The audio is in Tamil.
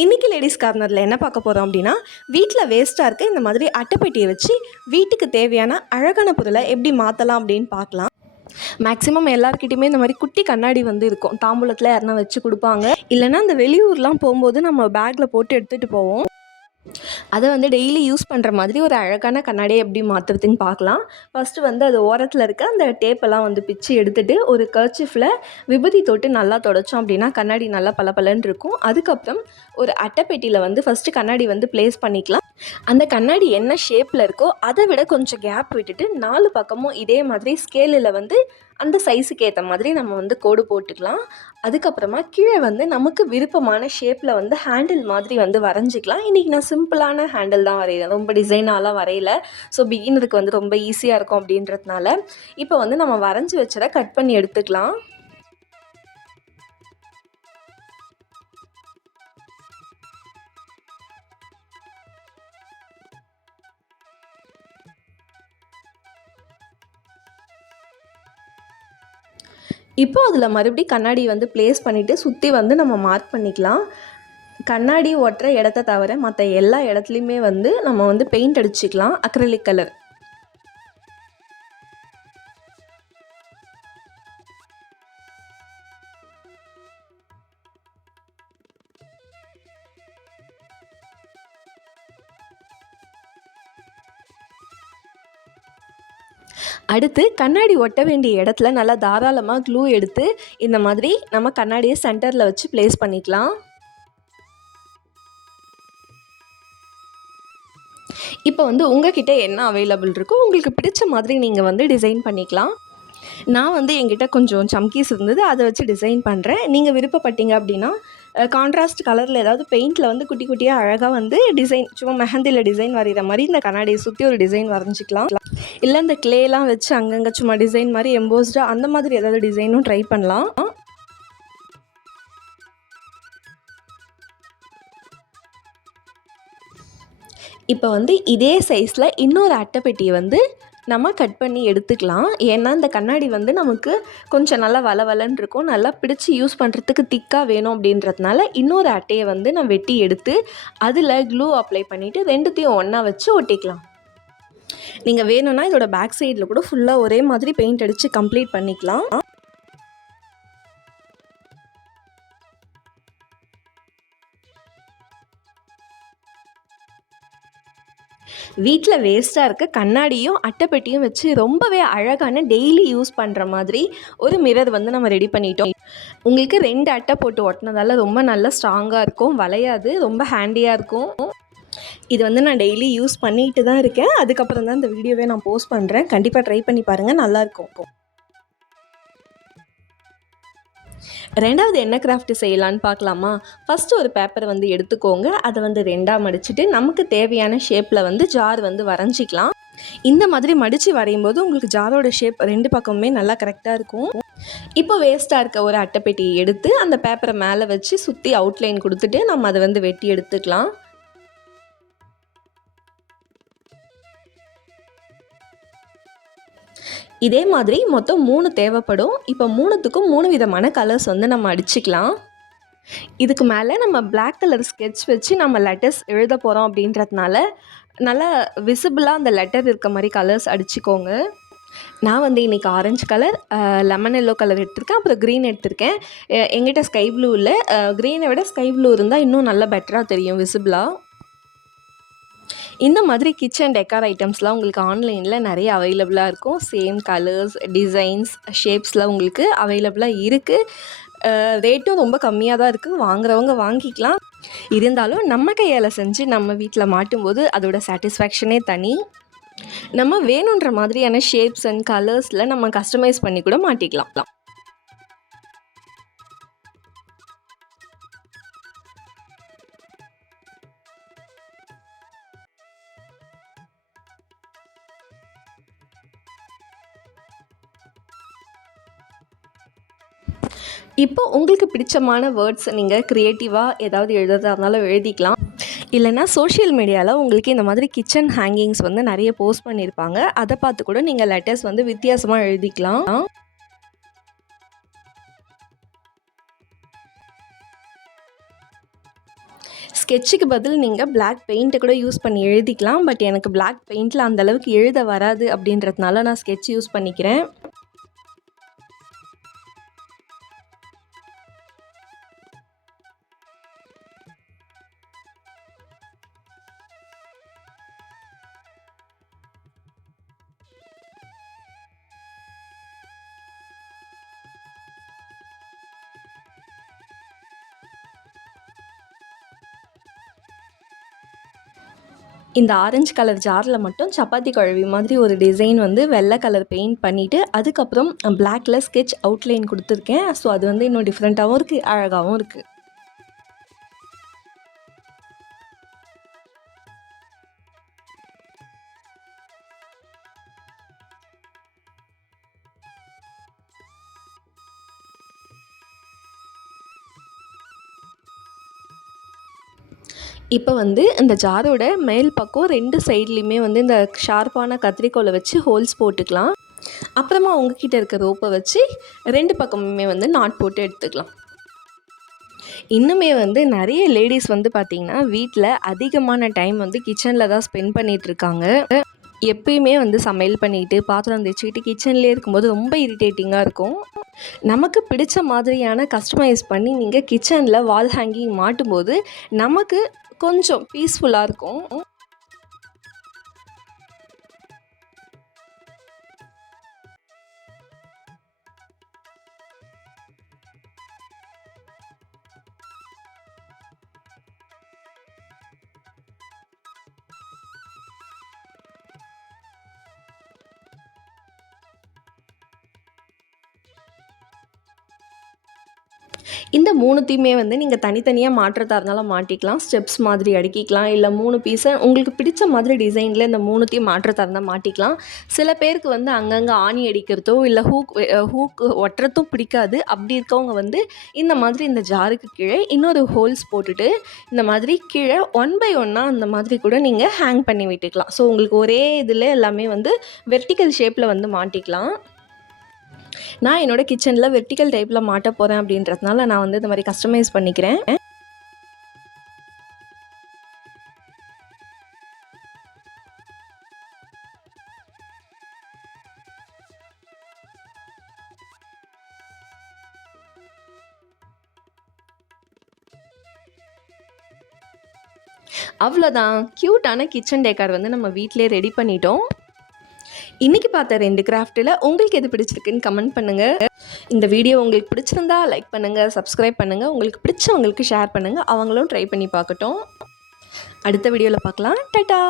இன்றைக்கி லேடிஸ் கார்னரில் என்ன பார்க்க போகிறோம் அப்படின்னா, வீட்டில் வேஸ்ட்டாக இருக்க இந்த மாதிரி அட்டைப்பெட்டியை வச்சு வீட்டுக்கு தேவையான அழகான பொருளை எப்படி மாற்றலாம் அப்படின்னு பார்க்கலாம். மேக்ஸிமம் எல்லாருக்கிட்டையுமே இந்த மாதிரி குட்டி கண்ணாடி வந்து இருக்கும். தாம்பூலத்தில் யாருனா வச்சு கொடுப்பாங்க. இல்லைன்னா இந்த வெளியூர்லாம் போகும்போது நம்ம பேக்கில் போட்டு எடுத்துகிட்டு போவோம். அதை வந்து டெய்லி யூஸ் பண்ணுற மாதிரி ஒரு அழகான கண்ணாடியை எப்படி மாற்றுறதுன்னு பார்க்கலாம். ஃபஸ்ட்டு வந்து அது ஓரத்தில் இருக்க அந்த டேப்பெல்லாம் வந்து பிச்சு எடுத்துகிட்டு ஒரு கர்ச்சிஃபில் விபூதி தொட்டு நல்லா தொடச்சோம் அப்படின்னா கண்ணாடி நல்லா பளபளன்னு இருக்கும். அதுக்கப்புறம் ஒரு அட்டைப்பெட்டியில் வந்து ஃபஸ்ட்டு கண்ணாடி வந்து ப்ளேஸ் பண்ணிக்கலாம். அந்த கண்ணாடி என்ன ஷேப்பில் இருக்கோ அதை விட கொஞ்சம் கேப் விட்டுட்டு 4 பக்கமும் இதே மாதிரி ஸ்கேலில் வந்து அந்த சைஸுக்கு ஏற்ற மாதிரி நம்ம வந்து கோடு போட்டுக்கலாம். அதுக்கப்புறமா கீழே வந்து நமக்கு விருப்பமான ஷேப்பில் வந்து ஹேண்டில் மாதிரி வந்து வரைஞ்சிக்கலாம். இன்றைக்கி நான் சிம்பிளான ஹேண்டில் தான் வரைகிறேன், ரொம்ப டிசைனாலாம் வரையல. ஸோ பிகினருக்கு வந்து ரொம்ப ஈஸியாக இருக்கும் அப்படின்றதுனால இப்போ வந்து நம்ம வரைஞ்சி வச்சதை கட் பண்ணி எடுத்துக்கலாம். இப்போ அதில் மறுபடியும் கண்ணாடி வந்து ப்ளேஸ் பண்ணிவிட்டு சுற்றி வந்து நம்ம மார்க் பண்ணிக்கலாம். கண்ணாடி ஒட்டுற இடத்த தவிர மற்ற எல்லா இடத்துலையுமே வந்து நம்ம வந்து பெயிண்ட் அடிச்சுக்கலாம், அக்ரிலிக் கலர். அடுத்து கண்ணாடி ஒட்ட வேண்டிய இடத்துல நல்லா தாராளமாக க்ளூ எடுத்து இந்த மாதிரி நம்ம கண்ணாடியை சென்டரில் வச்சு ப்ளேஸ் பண்ணிக்கலாம். இப்போ வந்து உங்ககிட்ட என்ன அவைலபிள் இருக்கோ உங்களுக்கு பிடிச்ச மாதிரி நீங்கள் வந்து டிசைன் பண்ணிக்கலாம். நான் வந்து என்கிட்ட கொஞ்சம் சம்கீஸ் இருந்தது, அதை வச்சு டிசைன் பண்ணுறேன். நீங்கள் விருப்பப்பட்டீங்க அப்படின்னா கான்ட்ராஸ்ட் கலரில் ஏதாவது பெயிண்டில் வந்து குட்டி குட்டியாக அழகாக வந்து டிசைன், சும்மா மெஹந்தியில் டிசைன் வரைகிற மாதிரி இந்த கண்ணாடியை சுற்றி ஒரு டிசைன் வரைஞ்சிக்கலாம். இல்லை இந்த கிளேலாம் வச்சு அங்கங்கே சும்மா டிசைன் மாதிரி எம்போஸ்டாக அந்த மாதிரி ஏதாவது டிசைனும் ட்ரை பண்ணலாம். இப்போ வந்து இதே சைஸில் இன்னொரு அட்டைப்பெட்டியை வந்து நம்ம கட் பண்ணி எடுத்துக்கலாம். ஏன்னா இந்த கண்ணாடி வந்து நமக்கு கொஞ்சம் நல்லா வளவலன்னு இருக்கும், நல்லா பிடிச்சி யூஸ் பண்ணுறதுக்கு திக்காக வேணும் அப்படின்றதுனால இன்னொரு அட்டையை வந்து நான் வெட்டி எடுத்து அதில் க்ளூ அப்ளை பண்ணிவிட்டு ரெண்டுத்தையும் ஒன்றா வச்சு ஒட்டிக்கலாம். நீங்கள் வேணும்னா இதோட பேக் சைடில் கூட ஃபுல்லாக ஒரே மாதிரி பெயிண்ட் அடித்து கம்ப்ளீட் பண்ணிக்கலாம். வீட்டில் வேஸ்ட்டாக இருக்க கண்ணாடியும் அட்டைப்பெட்டியும் வச்சு ரொம்பவே அழகான டெய்லி யூஸ் பண்ணுற மாதிரி ஒரு மிரர் வந்து நம்ம ரெடி பண்ணிட்டோம். உங்களுக்கு 2 அட்டை போட்டு ஒட்டினதால ரொம்ப நல்லா ஸ்ட்ராங்காக இருக்கும், வளையாது, ரொம்ப ஹேண்டியாக இருக்கும். இது வந்து நான் டெய்லி யூஸ் பண்ணிட்டு தான் இருக்கேன். அதுக்கப்புறம் தான் இந்த வீடியோவே நான் போஸ்ட் பண்ணுறேன். கண்டிப்பாக ட்ரை பண்ணி பாருங்கள், நல்லாயிருக்கும். ரெண்டாவது என்ன கிராஃப்ட் செய்யலான்னு பார்க்கலாமா? ஃபஸ்ட்டு ஒரு பேப்பரை வந்து எடுத்துக்கோங்க. அதை வந்து 2ஆக மடிச்சுட்டு நமக்கு தேவையான ஷேப்பில் வந்து ஜார் வந்து வரைஞ்சிக்கலாம். இந்த மாதிரி மடித்து வரையும் போது உங்களுக்கு ஜாரோட ஷேப் 2 பக்கமுமே நல்லா கரெக்டாக இருக்கும். இப்போ வேஸ்ட்டாக இருக்க ஒரு அட்டைப்பெட்டியை எடுத்து அந்த பேப்பரை மேலே வச்சு சுற்றி அவுட்லைன் கொடுத்துட்டு நம்ம அதை வந்து வெட்டி எடுத்துக்கலாம். இதே மாதிரி மொத்தம் 3 தேவைப்படும். இப்போ 3த்துக்கும் 3 விதமான கலர்ஸ் வந்து நம்ம அடிச்சுக்கலாம். இதுக்கு மேலே நம்ம பிளாக் கலர் ஸ்கெட்ச் வச்சு நம்ம லெட்டர்ஸ் எழுத போகிறோம் அப்படின்றதுனால நல்லா விசிபிளாக அந்த லெட்டர் இருக்க மாதிரி கலர்ஸ் அடிச்சுக்கோங்க. நான் வந்து இன்றைக்கி orange colour, lemon yellow colour எடுத்திருக்கேன், அப்புறம் க்ரீன் எடுத்திருக்கேன். எங்கிட்ட ஸ்கை ப்ளூ இல்லை, க்ரீனை விட ஸ்கை ப்ளூ இருந்தால் இன்னும் நல்லா பெட்டராக தெரியும் விசிபிளாக. இந்த மாதிரி கிச்சன் டெக்கார் ஐட்டம்ஸ்லாம் உங்களுக்கு ஆன்லைனில் நிறைய அவைலபிளாக இருக்கும். சேம் கலர்ஸ், டிசைன்ஸ், ஷேப்ஸில் உங்களுக்கு அவைலபிளாக இருக்குது. ரேட்டும் ரொம்ப கம்மியாக தான் இருக்குது, வாங்குறவங்க வாங்கிக்கலாம். இருந்தாலும் நம்ம கையால் செஞ்சு நம்ம வீட்டில் மாட்டும்போது அதோட சாட்டிஸ்ஃபேக்ஷனே தனி. நம்ம வேணுன்ற மாதிரியான ஷேப்ஸ் அண்ட் கலர்ஸில் நம்ம கஸ்டமைஸ் பண்ணி கூட மாட்டிக்கலாம். இப்போ உங்களுக்கு பிடிச்சமான வேர்ட்ஸ் நீங்கள் க்ரியேட்டிவாக ஏதாவது எழுதுறதா இருந்தாலும் எழுதிக்கலாம். இல்லைனா சோஷியல் மீடியாவில் உங்களுக்கு இந்த மாதிரி கிச்சன் ஹேங்கிங்ஸ் வந்து நிறைய போஸ்ட் பண்ணியிருப்பாங்க, அதை பார்த்து கூட நீங்கள் லெட்டர்ஸ் வந்து வித்தியாசமாக எழுதிக்கலாம். ஸ்கெட்சுக்கு பதில் நீங்கள் பிளாக் பெயிண்ட்டை கூட யூஸ் பண்ணி எழுதிக்கலாம். பட் எனக்கு பிளாக் பெயிண்டில் அந்தளவுக்கு எழுத வராது அப்படின்றதுனால நான் ஸ்கெட்ச் யூஸ் பண்ணிக்கிறேன். இந்த ஆரஞ்சு கலர் ஜாரில் மட்டும் சப்பாத்தி குழவி மாதிரி ஒரு டிசைன் வந்து வெள்ளை கலர் பெயிண்ட் பண்ணிவிட்டு அதுக்கப்புறம் பிளாக்ல ஸ்கெட்ச் அவுட்லைன் கொடுத்துருக்கேன். ஸோ அது வந்து இன்னும் டிஃப்ரெண்ட்டாகவும் இருக்குது, அழகாகவும் இருக்குது. இப்போ வந்து இந்த ஜாரோட மேல் பக்கம் 2 சைட்லேயுமே வந்து இந்த ஷார்ப்பான கத்திரிக்கோலை வச்சு ஹோல்ஸ் போட்டுக்கலாம். அப்புறமா உங்ககிட்ட இருக்க ரோப்பை வச்சு 2 பக்கமுமே வந்து நாட் போட்டு எடுத்துக்கலாம். இன்னுமே வந்து நிறைய லேடிஸ் வந்து பார்த்திங்கன்னா வீட்டில் அதிகமான டைம் வந்து கிச்சனில் தான் ஸ்பெண்ட் பண்ணிகிட்ருக்காங்க. எப்பயுமே வந்து சமையல் பண்ணிட்டு பாத்திரம் தேய்ச்சிக்கிட்டு கிச்சன்லேயே இருக்கும்போது ரொம்ப இரிட்டேட்டிங்காக இருக்கும். நமக்கு பிடிச்ச மாதிரியான கஸ்டமைஸ் பண்ணி நீங்கள் கிச்சனில் வால் ஹேங்கிங் மாட்டும்போது நமக்கு கொஞ்சம் பீஸ்ஃபுல்லாக இருக்கும். இந்த 3த்தையுமே வந்து நீங்கள் தனித்தனியாக மாட்டுறதா இருந்தாலும் மாட்டிக்கலாம், ஸ்டெப்ஸ் மாதிரி அடுக்கிக்கலாம். இல்லை 3 பீஸை உங்களுக்கு பிடிச்ச மாதிரி டிசைனில் இந்த 3த்தையும் மாட்டுறதா இருந்தால் மாட்டிக்கலாம். சில பேருக்கு வந்து அங்கங்கே ஆணி அடிக்கிறதோ இல்லை ஹூக் ஒட்டுறதும் பிடிக்காது. அப்படி இருக்கவங்க வந்து இந்த மாதிரி இந்த ஜாருக்கு கீழே இன்னொரு ஹோல்ஸ் போட்டுட்டு இந்த மாதிரி கீழே 1 by 1 அந்த மாதிரி கூட நீங்கள் ஹேங் பண்ணி விட்டுக்கலாம். ஸோ உங்களுக்கு ஒரே இதில் எல்லாமே வந்து வெர்டிக்கல் ஷேப்பில் வந்து மாட்டிக்கலாம். நான் என்னோடய கிச்சனில் வெர்டிக்கல் டைப்பில் மாட்ட போகிறேன் அப்படின்றதுனால நான் வந்து இந்த மாதிரி கஸ்டமைஸ் பண்ணிக்கிறேன். அவ்வளோதான், க்யூட்டான கிச்சன் டேக்கார் வந்து நம்ம வீட்டிலே ரெடி பண்ணிட்டோம். இன்றைக்கி பார்த்த 2 கிராஃப்ட்டில் உங்களுக்கு எது பிடிச்சிருக்குன்னு கமெண்ட் பண்ணுங்கள். இந்த வீடியோ உங்களுக்கு பிடிச்சிருந்தா லைக் பண்ணுங்கள், சப்ஸ்கிரைப் பண்ணுங்கள், உங்களுக்கு பிடிச்சவங்களுக்கு ஷேர் பண்ணுங்கள், அவங்களும் ட்ரை பண்ணி பார்க்கட்டும். அடுத்த வீடியோவில் பார்க்கலாம். டாடா.